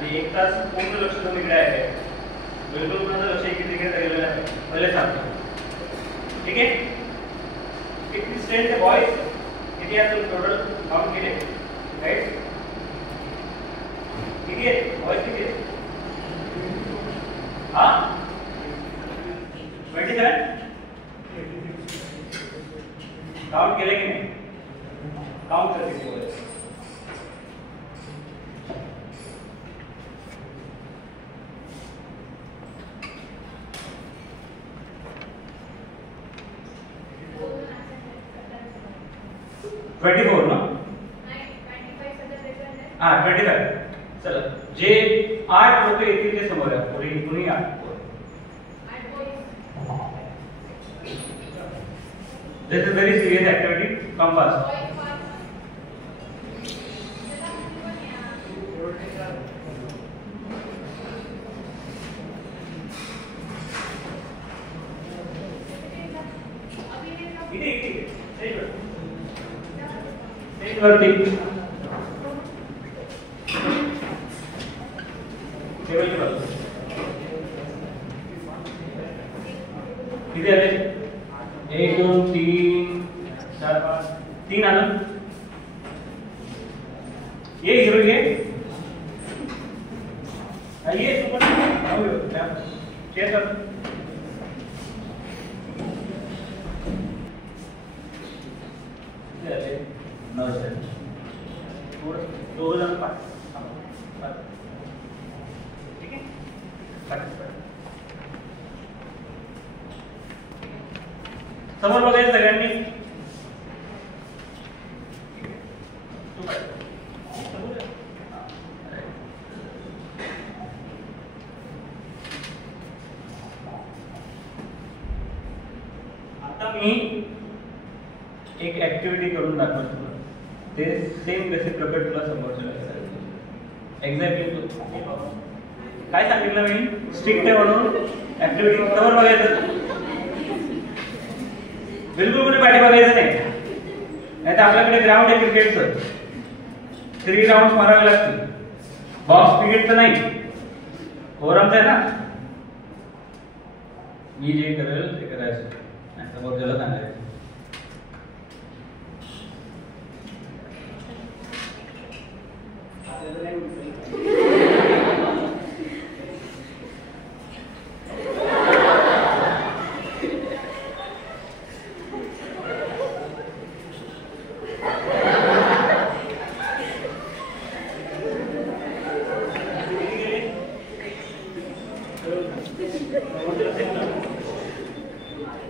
आणि 1 तास पूर्ण लक्ष तुम्ही इकडे आहे, बिलकुल पूर्ण लक्ष इकडे गेलेलं आहे. पहिले सांगतो, ठीक आहे. किती स्ट्रेंथ बॉयज किती आहे तुम्ही टोटल काउंट केले, राईट? किती आहे बॉयज, किती आहे? हां 27 काउंट केले की नाही? काउंट करते बॉयज. ट्वेंटी 24 ना? हां 25. चला, जे 8 लोक येतील ते समोर आहे. कुणी 8. This is very serious activity. Come fast. वरती टेबलची बाजू किती आले? 1 2 3 4 5 3 आलं. ये हिरो ये आइए सुपर आओ चेयर कर. नमस्कार. दोघं जण पाठ, ठीक आहे. समोर बघायचं सगळ्यांनी. आता मी एक ऍक्टिव्हिटी करून दाखवतो. ते सेम बेसिक प्रकट तुला समोरच्या एक्झॅक्टली काय सांगितलं मी? स्ट्रिक्ट आहे म्हणून ऍक्टिव्हिटी समोर बघायचं, बिलकुल कुठे पाठी बघायचं नाही. नाही तर आपल्याकडे ग्राउंड आहे क्रिकेटचं, 3 राऊंड मारावे लागतील. बॉक्स क्रिकेटचं नाही, फोरमचं आहे ना. मी जे करेल ते करायचं, समोरच्याला सांगायचं.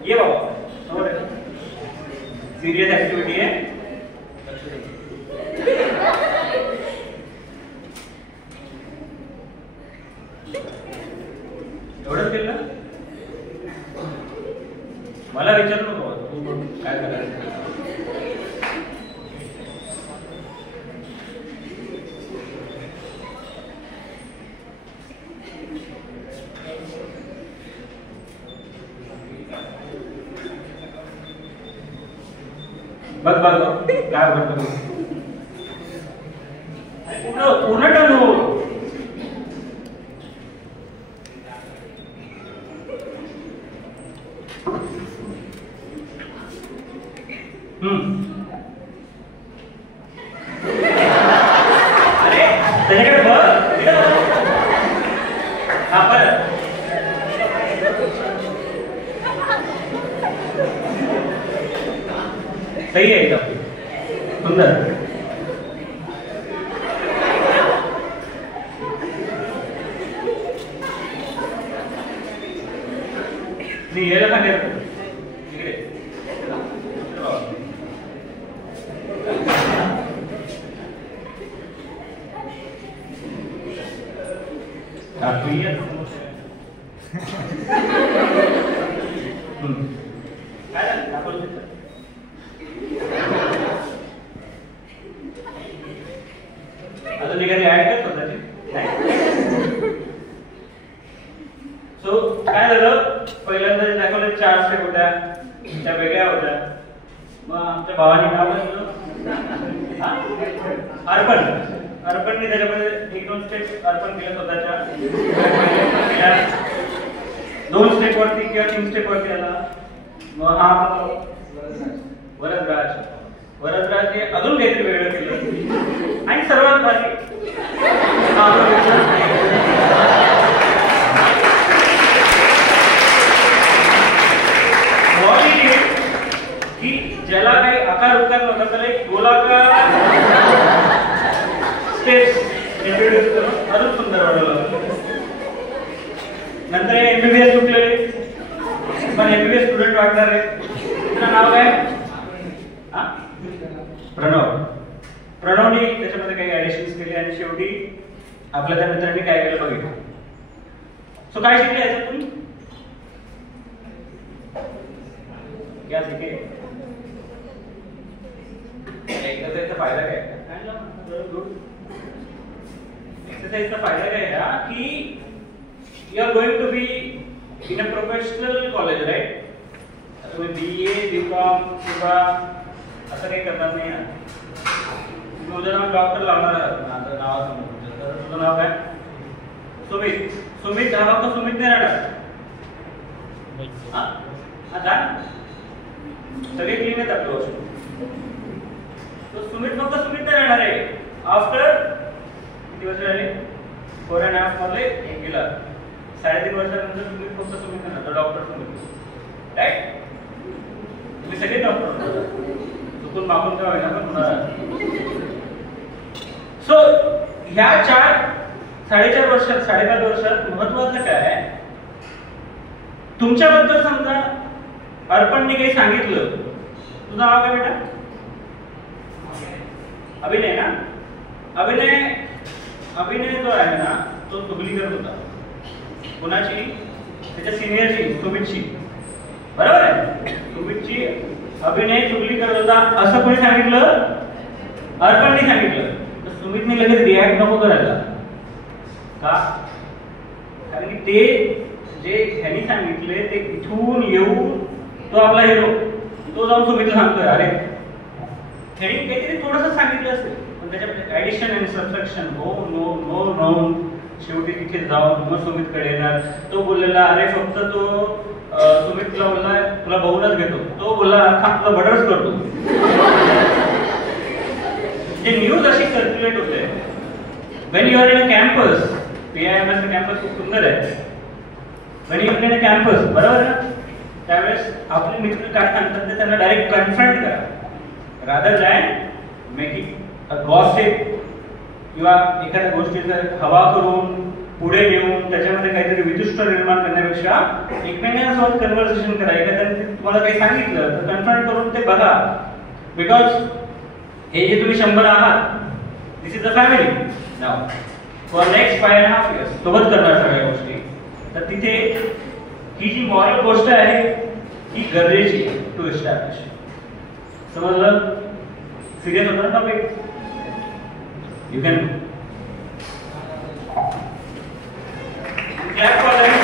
ये बाबा सीरियस ऍक्टिव्हिटी आहे. एवढंच केलं? मला विचारू नको तू काय करायचं. बघ बघ काय करतो पूर्ण टर्न हो. अरे त्याच्याकडे बघ. हा परत सही है एकदम सुंदर. नहीं ये लगा दे अजून एखादी ऍड करतो सो काय झालं पहिल्यांदा दाखवलं 4 स्टेप होत्या त्या वेगळ्या होत्या. मग आमच्या भावाने नाव अर्पण अर्पणने त्याच्यामध्ये 1-2 स्टेप अर्पण केल्या स्वतःच्या, 2 स्टेप वरती किंवा 3 स्टेप वरती आला. मग हा वरदराज वरदराजने अजून काहीतरी वेगळं केलं. आणि सर्वात भारी की ज्याला काही आकार उकार नव्हता त्याला एक गोलाकार स्टेप्स इंट्रोड्यूस करून अजून सुंदर वाढवलं. नंतर एमबीबीएस सुटले, पण एमबीबीएस स्टुडंट वाटणार आहे. तुझं नाव काय? प्रणव. प्रणवने त्याच्यामध्ये काही ऍडिशन्स केले आणि शेवटी आपल्या त्या मित्रांनी काय केलं बघितलं. सो काय शिकले याच्यातून? क्या सीखे? एक्सरसाइजचा फायदा काय? एक्सरसाइजचा फायदा काय आहे की you are going to be in a professional college, right? तुम्ही BA BCom किंवा असं काही करणार नाही. तुझं नाव डॉक्टर लावणार आहे नावासमोर, तर तुझं नाव काय? सुमित. सुमित हा फक्त सुमित नाही राहणार. सगळे क्लीन आहेत आपल्या वस्तू. तो सुमित फक्त सुमित नाही राहणार आहे. आफ्टर किती वर्ष झाले? 4.5 मधले गेला 3.5 वर्षानंतर सुमित फक्त सुमित नाही राहणार, डॉक्टर सुमित, राईट? तुम्ही सगळे डॉक्टर चुकून मागून काय होईना पण होणार. सो ह्या 4.5 वर्षात 5.5 वर्षात महत्वाचं काय आहे? तुमच्याबद्दल समजा अर्पणने काही सांगितलं. तुझं नाव काय बेटा? अभिनय ना? अभिनय जो आहे ना तो चुगली करत होता. कोणाची? त्याच्या सिनियरची, सुमितची. बरोबर आहे? सुमितची अभिनय चुगली करत होता असं कोणी सांगितलं? अर्पणने सांगितलं. तर सुमितने लगेच रिॲक्ट नको करायला. का? कारण की ते जे ह्यानी सांगितले ते इथून येऊन तो आपला हिरो तो जाऊन सुमितला सांगतोय अरे ह्यानी काहीतरी थोडंसं सांगितलं असेल, पण त्याच्यात ऍडिशन आणि सबट्रॅक्शन हो नो नो नो शेवटी तिथे जाऊन मग सुमितकडे येणार. तो बोललेला अरे फक्त तो सुमितला बोलला तुला बघूनच घेतो. तो बोलला तुला बडर्स करतो. जे न्यूज अशी सर्क्युलेट होते when you are in a campus, PIMS campus खूप सुंदर आहे. when you are in a campus, बरोबर ना? त्यावेळेस आपले मित्र काय सांगतात ते त्यांना डायरेक्ट कन्फ्रंट करा, rather than making a gossip किंवा एखाद्या गोष्टीचा हवा करून पुढे घेऊन त्याच्यामध्ये काहीतरी विदुष्ट निर्माण करण्यापेक्षा एकमेकांसोबत कन्व्हर्सेशन करा. एखाद्याने तुम्हाला काही सांगितलं तर कन्फ्रंट करून ते बघा. बिकॉज हे जे तुम्ही 100 आहात, दिस इज अ फॅमिली नाव फॉर नेक्स्ट 5.5 years सोबत करणार सगळ्या गोष्टी. तर तिथे ही जी मॉरल गोष्ट आहे ही गरजेची टू एस्टॅब्लिश. समजलं? सिरियस होतं ना topic? You can clap for them.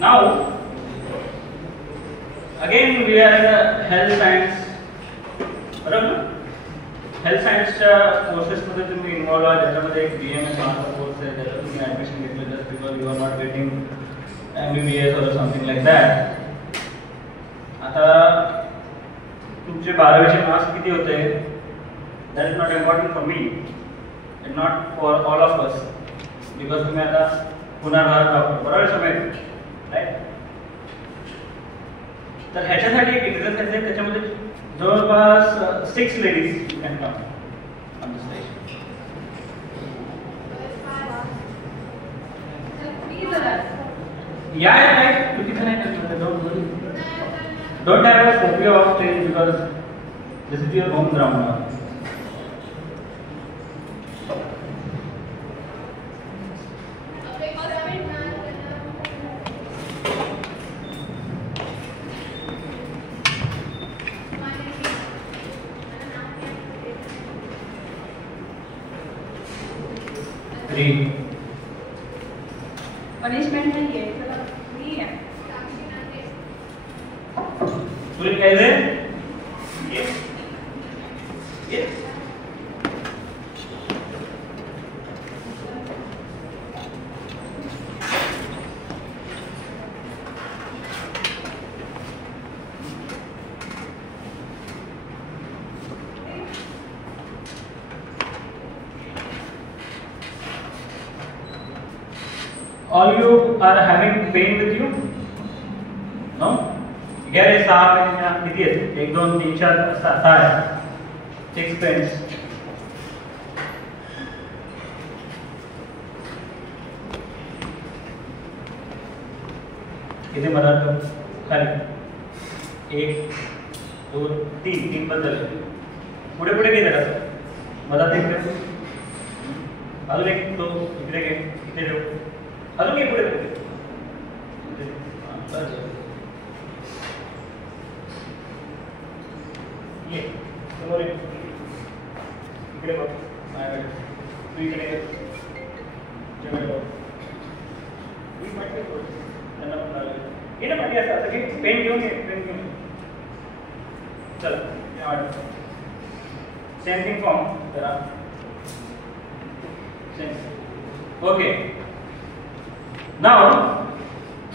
Now again we are in the health science. बरोबर? हेल्थ सायन्सच्या कोर्सेसमध्ये तुम्ही इन्व्हॉल्व आहात. त्याच्यामध्ये एक BMS नावाचा कोर्स आहे, त्याच्यात तुम्ही ऍडमिशन घेतलं just because you are not getting MBBS or something like that. आता तुमचे 12वीचे मार्क्स किती होते? That is not important for me and not for all of us because तुम्ही आता पुन्हा डॉक्टर बरोबर समय राईट. तर ह्याच्यासाठी एक एक्सरसाइज आहे, त्याच्यामध्ये जवळपास 6 ladies can come on the stage. या राईट चुकीचं नाही करणार. Don't have a phobia of stage because this is your home ground. Punishment नहीं है, चलो नहीं है. सुनील कैसे Yes. All you are having pen with you? No? Here is 6 pen किती आहेत? 1 2 3 4 5 6 6 पेन्स. किती मला खाली 1 2 3 बद्दल पुढे पुढे किती असं मला ते अजून एक तो इकडे घे इथे ठेव अजून एक पुढे ये समोर इकडे बघ तू इकडे ये ना पाठी असं की पेन घेऊन ये पेन घेऊन चला सेम थिंग फॉर्म जरा सेम ओके नाउ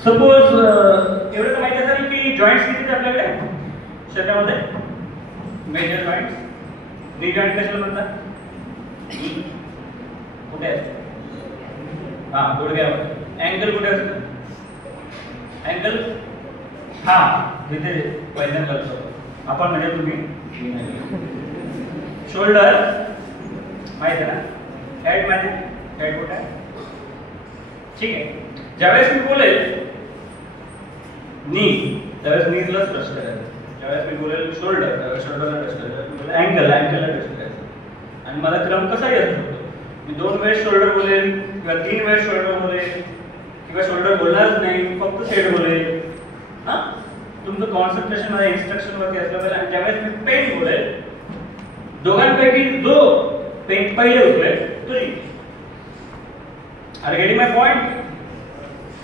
सपोज एवढं तर माहिती असेल की जॉइंट्स किती आहेत आपल्याकडे शरीरामध्ये मेजर जॉइंट्स नी जॉइंट कशाला म्हणतात कुठे असतो हां गुडघ्यावर अँकल कुठे असतो अँकल हा जिथे पहिल्यांदा करतो आपण म्हणजे तुम्ही शोल्डर माहिती आहे ना हेड माहिती हेड कुठे आहे ठीक आहे ज्यावेळेस मी बोलेल नी त्यावेळेस नीला टच करायचं ज्यावेळेस मी बोलेल शोल्डर त्यावेळेस शोल्डरला टच करायचं अँकलला टच करायचं आणि मला क्रम कसा येत होतो मी 2 वेळेस शोल्डर बोलेल किंवा 3 वेळेस शोल्डर बोलेल किंवा शोल्डर बोलणारच नाही फक्त हेड बोलेल हां तुमचं कॉन्सन्ट्रेशन माझ्या इन्स्ट्रक्शन वरती असलं पाहिजे आणि ज्यावेळेस मी पेन बोलेल दोघांपैकी जो पेन पहिले उचलेल तो जिंकेल Are you getting my point?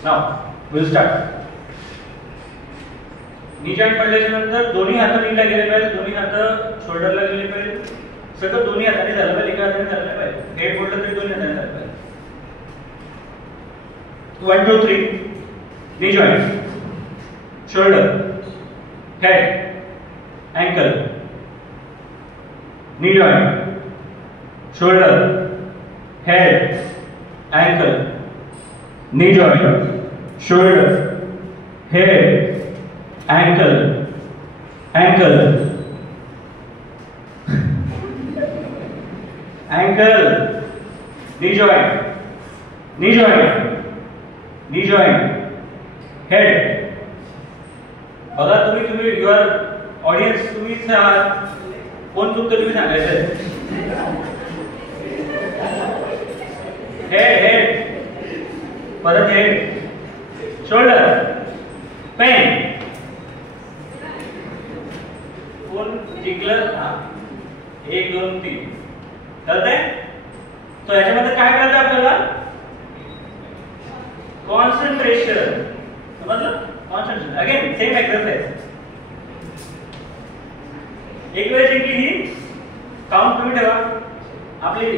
Now, we'll start. Knee joint पडल्याच्या नंतर दोन्ही हात नीला गेले पाहिजे दोन्ही हात शोल्डरला गेले पाहिजे सगळं दोन्ही हाताने झालं पाहिजे एका हाताने झालं पाहिजे हेड बोललं तरी दोन्ही हाताने झालं पाहिजे 1 2 3 knee joint shoulder head ankle knee joint shoulder head ankle knee joint shoulder head ankle ankle ankle knee joint knee joint head बघा तुम्ही युअर ऑडियन्स तुम्हीच आहात कोण चुकतं तुम्ही सांगायचं हेड परत हेड शोल्डर पेन कोण जिंकलं 1 2 3 कळतंय तो याच्यामध्ये काय करायचं आपल्याला कॉन्सन्ट्रेशन समजलं कॉन्सन्ट्रेशन अगेन सेम एक्सरसाइज एक वेळ जिंकली ही काउंट तुम्ही ठेवा आपली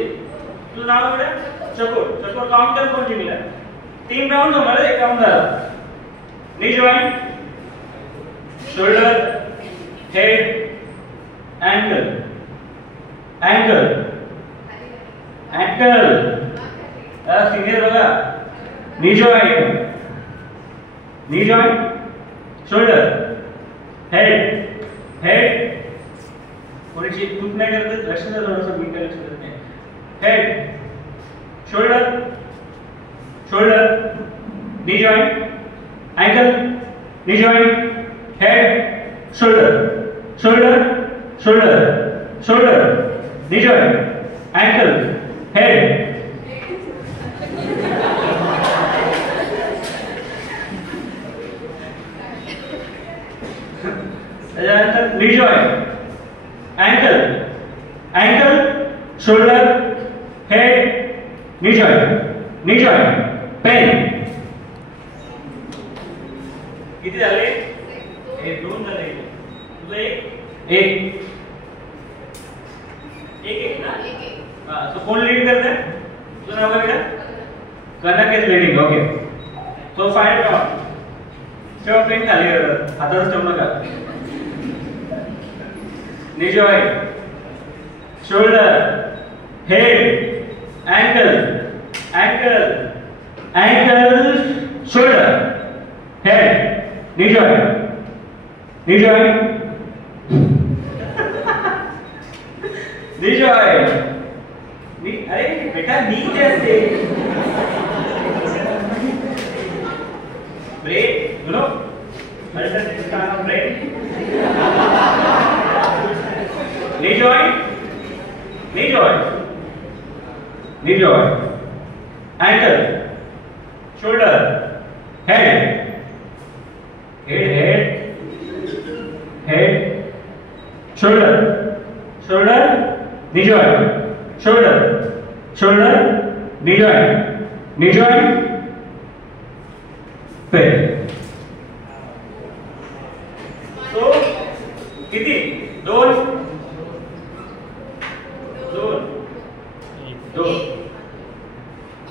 तुझं नाव काय चकोर काउंट कर कोण जिंकला 3 राउंड होणार 1 राउंड झाला knee joint shoulder head ankle senior बघा नी जॉइंट शोल्डर हेड कोणीची चूक नाही करत लक्ष द्या थोडंसं मी काय लक्ष देत नाही head shoulder knee joint ankle knee joint head shoulder knee joint ankle head knee joint ankle shoulder head knee joint pain किती झाले हे 2 झाले तुझं एक एक ना हां सो कोण लीड करते तुझं नाव काय बेटा Kanak is leading okay so find out ठेवा पेन खाली हातावर ठेवू नका knee joint shoulder head ankle shoulder head knee joint knee joint अरे बेटा नी क्या असते brain you know alternate kind of brain knee joint ankle shoulder head shoulder knee joint shoulder knee joint pain so किती दोन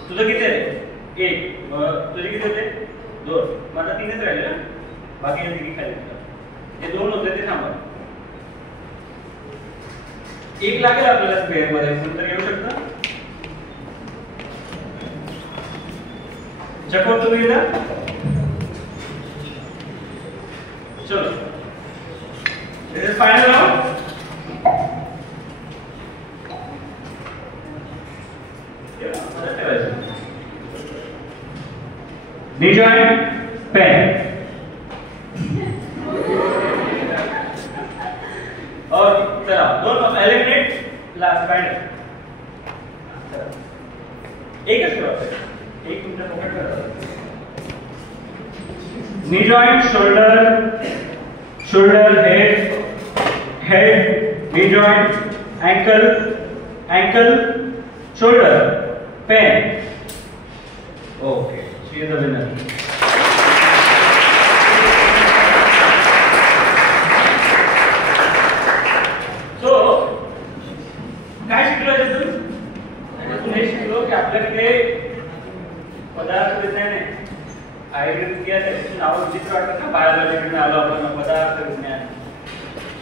तुझं किती आहे एक तुझे किती होते दोन माझा तीनच राहिले ना बाकी तिघी खाली हे दोन होते ते थांबा एक लागेल आपल्याला स्पेअर मध्ये नंतर येऊ शकतं चको तुम्ही ना चलो this is final round knee joint pain और चला दोनों एलिमिनेट लास्ट फाइनल एक ही शुरुआत है एक मिनट फोकस करो knee joint shoulder head knee joint ankle shoulder pain okay she is the winner so काय शिकलो तुम्ही हे शिकलो की आपल्याकडे पदार्थ विज्ञान आहे आयुर्वेद त्याचं नाव विचित्र वाटतं ना बायोलॉजी आलो आपण पदार्थ विज्ञान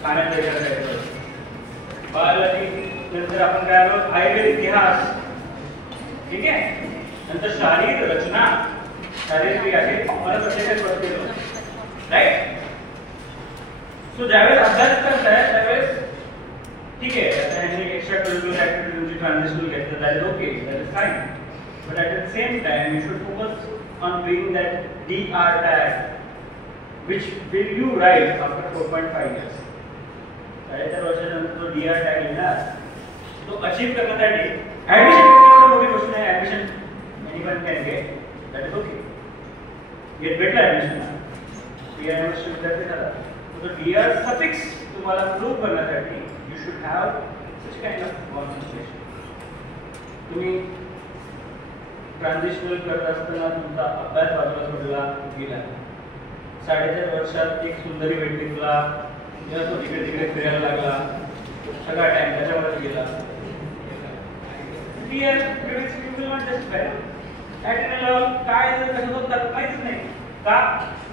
खाण्याचे करायचं बायोलॉजी नंतर आपण काय आलो आयुर्वेद इतिहास ठीक आहे नंतर शारीर रचना शारीरिक आहे मला प्रत्येकात बघतो राईट सो ज्यावेळेस अभ्यास करताय त्यावेळेस ठीक आहे आता ह्यांनी एक्स्ट्रा करिक्युलर ऍक्टिव्हिटीज ट्रान्झिशनल घेतलं that is okay that is fine but at the same time you should focus on doing that DR tag which will you write after 4.5 years साडेचार वर्षानंतर तो DR tag येणार तो अचीव करण्यासाठी admission मोठी गोष्ट नाही admission anyone can get that is okay get भेटला ऍडमिशन DR मध्ये विद्यार्थी झाला तो DR सफिक्स तुम्हाला प्रूव्ह करण्यासाठी you should have such kind of concentration तुम्ही ट्रान्झिशनल करत असताना तुमचा अभ्यास बाजूला सोडला गेला 4.5 वर्षात एक सुंदरी भेटली तुला तो तिकडे तिकडे फिरायला लागला सगळा टाइम त्याच्यामध्ये गेला काय कसं होतं काहीच नाही का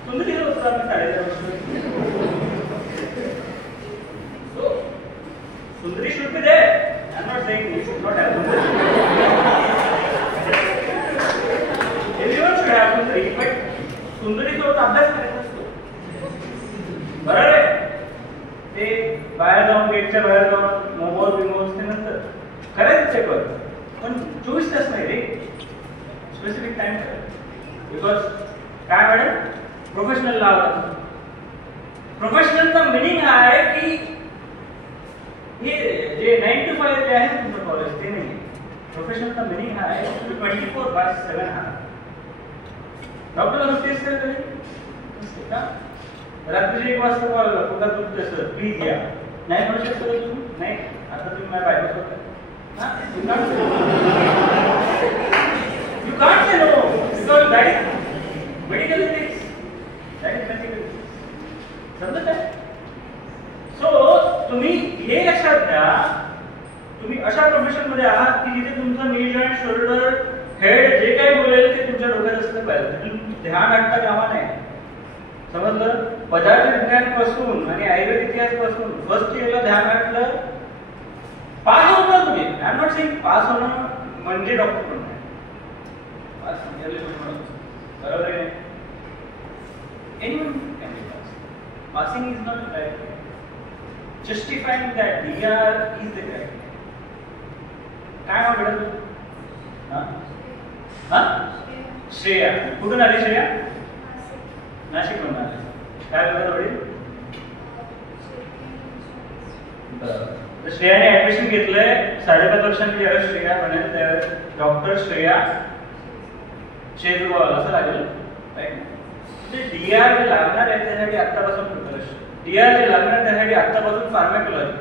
तुम्ही तिकडे होता 4.5 वर्ष सुंदरी should be there I'm not saying you should not have everyone should have Sundari but सुंदरी सोबत अभ्यास करायचा असतो बरोबर आहे ते बाहेर जाऊन गेटच्या बाहेर जाऊन मोबाईल ते नंतर करायचं चेकवर पण 24 तास नाही रे स्पेसिफिक टाइम बिकॉज काय मॅडम प्रोफेशनल लावला प्रोफेशनलचा मिनिंग हा आहे की हे जे 9 to 5 जे आहे तुमचं कॉलेज ते नाही प्रोफेशनलचा मिनिंग हा आहे 24/7 हा डॉक्टरला सुट्टी असते कधी का रात्री 1 वाजता कॉल आला पुन्हा तुमचं सर प्लीज या नाही म्हणू शकतो तुम्ही नाही आता तुम्ही माझ्या बायकोच होता you can't say no because that is medical ethics that is medical ethics समजत आहे सो तुम्ही हे लक्षात घ्या तुम्ही अशा प्रोफेशन मध्ये आहात की जिथे तुमचं नी जॉइंट शोल्डर हेड जे काही बोलेल ते तुमच्या डोक्यात असलं पाहिजे. ध्यान हटता कामा नये. समजलं? पदार्थ विज्ञान पासून आणि आयुर्वेद इतिहास पासून फर्स्ट इयरला ध्यान हटलं पास होणार तुम्ही. I am not saying pass होणं म्हणजे डॉक्टर बनणं. पास म्हणजे बरोबर आहे. Anyone can be passed. Passing is not the criteria. Justifying that DR is the criteria. काय नाव बेटा तू? हा? श्रेया. कुठून आली श्रेया? नाशिक मधून आली. काय करत वडील? बरं. श्रेयाने ऍडमिशन घेतलंय 5.5 वर्षांची ज्यावेळेस श्रेया बनेल त्यावेळेस डॉक्टर श्रेया शेजूवाल असं लागेल. राईट. डीआर जे लागणार आहे त्यासाठी आत्तापासून प्रिपरेशन. डीआर जे लागणार त्यासाठी आत्तापासून फार्माकोलॉजी.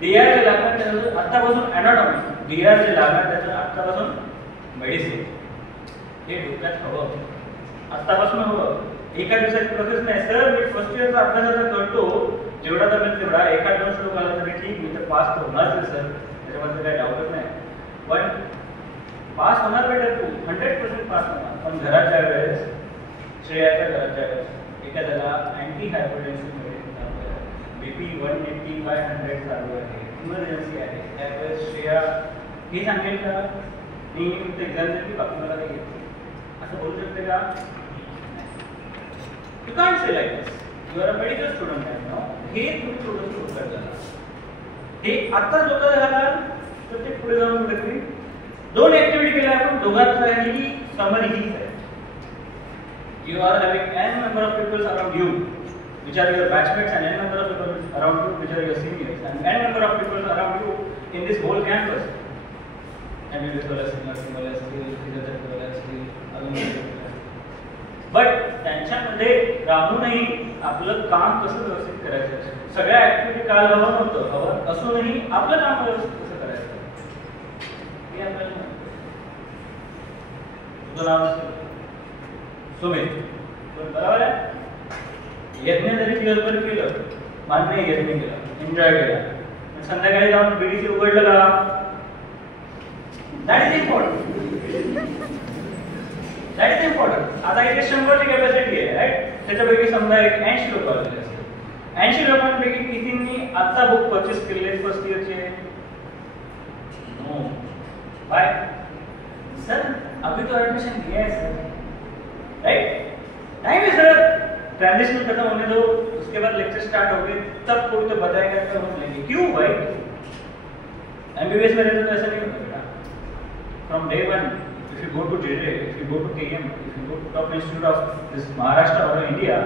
डीआर जे लागणार त्यासाठी आत्तापासून अॅनाटॉमी. डीआर जे लागणार त्यासाठी आत्तापासून मेडिसिन. हे डोक्यात हवं. आत्तापासून हवं. एका दिवसाची प्रोसेस नाही. सर मी फर्स्ट इयरचा अभ्यास आता करतो जेवढा जमेल तेवढा. एका 2 श्लोक आला तरी ठीक. मी तर पास तर होणारच सर. त्याच्यामध्ये काही डाऊटच नाही. पण पास होणार बेटा तू 100% पास होणार. पण घराच्या वेळेस श्रेयाच्या घराच्या वेळेस एखाद्याला अँटी हायपरटेन्शन बीपी 180/100 चालू आहे. इमर्जन्सी आहे. त्यावेळेस श्रेया हे सांगेल का मी तुमचं एक्झाम देईल बाकी मला काही येते असं बोलू शकते का? You can't say like this. You are a medical student आहे ना. हे तुम्ही थोडंसं डोक्यात घाला. हे आत्ताच डोक्यात घालाल तर ते पुढे जाऊन कुठेतरी 2 ऍक्टिव्हिटी केल्या आपण. दोघांचाही समरी हीच आहे. You are having n number of people around you, which are your batchmates, and n number of people around you, which are your seniors, and n number of people around you in this whole campus. MBBS वाले nursing वाले असतील, physiotherapy वाले असतील, अजून. But त्यांच्यामध्ये राहूनही आपलं काम कसं व्यवस्थित करायचं. सगळ्या ऍक्टिव्हिटी काल हवं नव्हतं. हवं असूनही आपलं काम व्यवस्थित कसं करायचं हे आपल्याला. तुझं नाव असेल सुमित. बरोबर आहे. यज्ञ जरी दिवसभर केलं मान्य यज्ञ केला एन्जॉय केला संध्याकाळी जाऊन बीडीसी उघडलं का? That is important. That is important. आता इथे 100ची कॅपॅसिटी आहे राईट. त्याच्यापैकी समजा एक 80 लोक आलेले असतील. 80 लोकांपैकी कितींनी आता बुक परचेस केले फर्स्ट इयरचे? नो. बाय सर अभी तो एडमिशन किया है सर. राइट. टाइम है सर. ट्रांजिशन खत्म होने दो उसके बाद लेक्चर स्टार्ट होंगे तब कोई तो बताएगा तब हम लेंगे. क्यों भाई? एमबीबीएस में रहते तो ऐसा नहीं होता बेटा. From day 1 if you go to JJ, if you go to KM, if you go to top institute of this Maharashtra और India,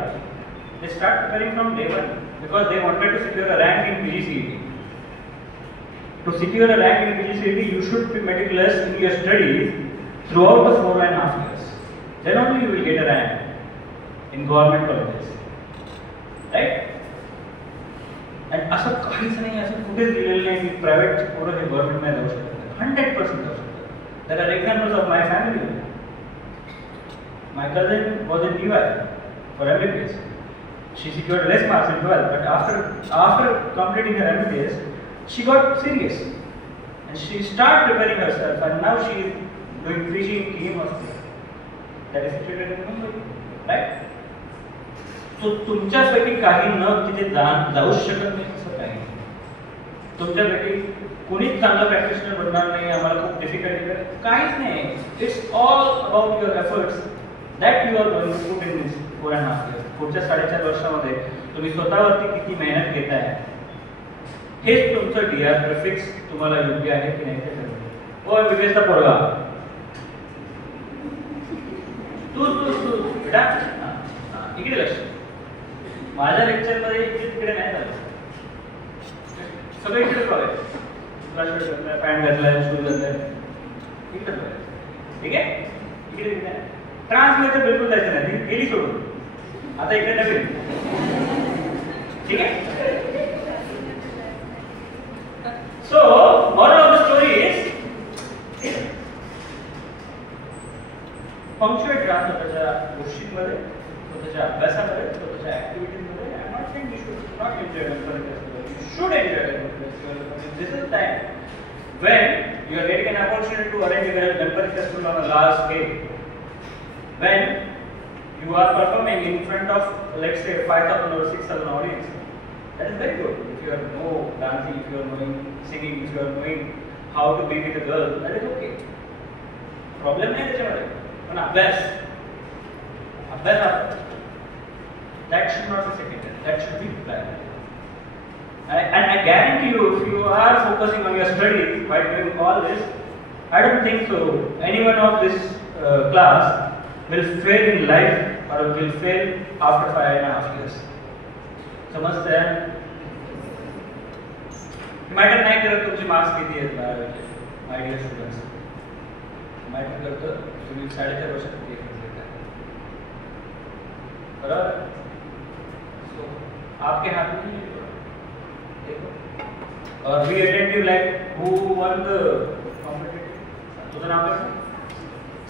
they start preparing from day 1 because they wanted to secure a rank in PGCET. To secure a rank in PGCET you should be meticulous in your studies throughout the 4.5 years. Then only you will get a rank in government colleges, right? And असं काहीच नाही. असं कुठेच दिलेलं नाही की private पोरं हे गव्हर्नमेंट मध्ये जाऊ शकतात. 100% जाऊ शकतात. There are examples of my family. My cousin was in DY for MBBS. She secured less marks in 12, but after completing her MBBS, she got serious and she started preparing herself, and now she is doing preaching in KIM Hospital. That is situated in Mumbai, right? So तुमच्यापैकी काही न तिथे जाऊ शकत नाही असं काही. तुमच्यापैकी कोणीच चांगला प्रॅक्टिशनर बनणार नाही. आम्हाला खूप डिफिकल्टी काहीच नाही. It's all about your efforts that you are going to put in this 4.5 years. पुढच्या 4.5 वर्षामध्ये तुम्ही स्वतःवरती किती मेहनत घेताय हेच तुमचं डीआर प्रिफिक्स तुम्हाला योग्य आहे की नाही ते ठरवेल. ओ एमबीबीएसचा पोरगा तू बेटा इकडे लक्ष. माझ्या लेक्चर मध्ये इकडे नाही झालं. सगळे इकडे बघायचं. पॅन्ट घातलाय, शूज घातलाय, इकडे बघायचं. ठीक आहे. इकडे ट्रान्समध्ये बिलकुल जायचं नाही. ती गेली सोडून. आता इकडे नवीन. ठीक आहे. So moral of the story is punctual राहा स्वतःच्या गोष्टींमध्ये, स्वतःच्या अभ्यासामध्ये, स्वतःच्या ऍक्टिव्हिटीजमध्ये. I am not saying you should not enjoy the festival. You should enjoy the festival. This is time when you are getting an opportunity to arrange a Ganpati festival on a large scale, when you are performing in front of, let's say, 5,000 or 6,000 audience, that is very good. If you are know dancing, if you are knowing singing, if you are knowing how to be with a girl, that is okay. Problem नहीं त्याच्यामध्ये, पण अभ्यास that should not be secondary. That should be primary. And I guarantee you, if you are focusing on your studies by doing all this, I don't think so anyone of this class will fail in life or will fail after 5.5 years. समजते हैं? Matter नाही करत तुमची marks किती आहेत 12वीचे, माय Deere students. Matter करतं तुम्ही 4.5 वर्षात किती घेतले काय. बरोबर? सो आपके हाथ में नहीं है. देखो और be attentive like who one the competitive. तुझं नाव काय?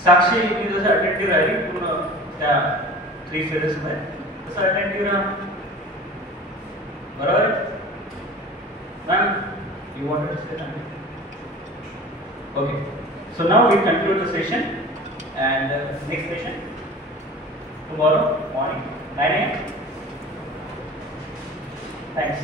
साक्षी मी जसं अटेंटिव्ह राहिली पूर्ण त्या 3 फेजेस मध्ये तसं अटेंटिव्ह राहा. बरोबर? Ma'am, you want to say something? Okay. So now we conclude the session, and next session tomorrow morning 9 a.m. Thanks.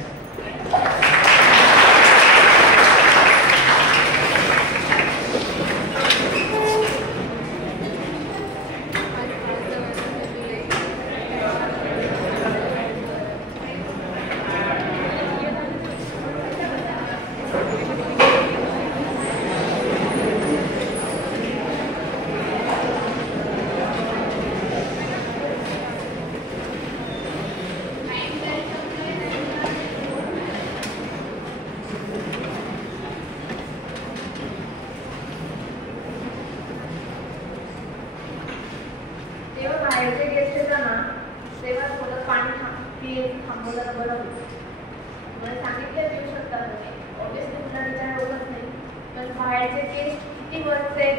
बाहेरचे केस किती वर्ष आहेत